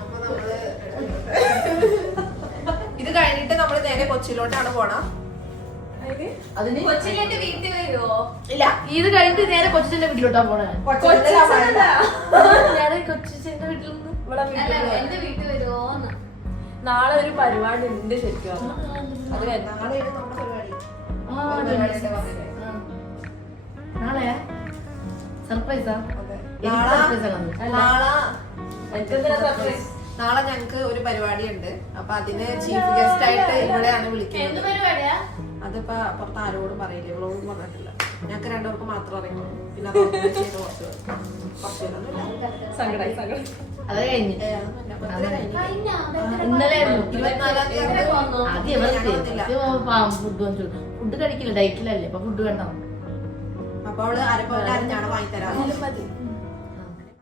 അപ്പൊ നമ്മള് ഇത് കഴിഞ്ഞിട്ട് നമ്മള് നേരെ കൊച്ചിയിലോട്ടാണ് പോണം. കൊച്ചിയിലേക്ക് വീട്ടിൽ വരുമോ? ഇല്ല, ഇത് കഴിഞ്ഞിട്ട് നേരെ കൊച്ചിന്റെ വീട്ടിലോട്ടാ പോണേ. ഞാൻ കൊച്ചിന്റെ വീട്ടിൽ നിന്ന് എന്റെ വീട്ടിൽ വരുമോന്ന്. നാളെ ഒരു പരിപാടി ഉണ്ട് ശരിക്കും. അത് നാളെയാണ് നമ്മുടെ പരിപാടി. നാളെ സർപ്രൈസാ? നാളെ ഞങ്ങക്ക് ഒരു പരിപാടി ഉണ്ട്. അപ്പൊ അതിന് ചീഫ് ഗസ്റ്റ് ആയിട്ട് ഇവളെയാണ് വിളിക്കുന്നത്. അതിപ്പോ പുറത്ത് ആരോടും പറയില്ല, ഇവളോടും പറഞ്ഞിട്ടില്ല. ഞങ്ങക്ക് രണ്ടുപേർക്ക് മാത്രം അറിയുള്ളൂ. പിന്നെ അത് കഴിഞ്ഞ് ഇന്നലെ 24-ാം തീയതി ഫുഡ് കഴിക്കില്ല, ഡയറ്റിലല്ലേ, അപ്പൊ ഫുഡ് വേണ്ട. അപ്പൊ അവള് അരപ്പവന്റെ അരഞ്ഞാണ് വാങ്ങിത്തരാം.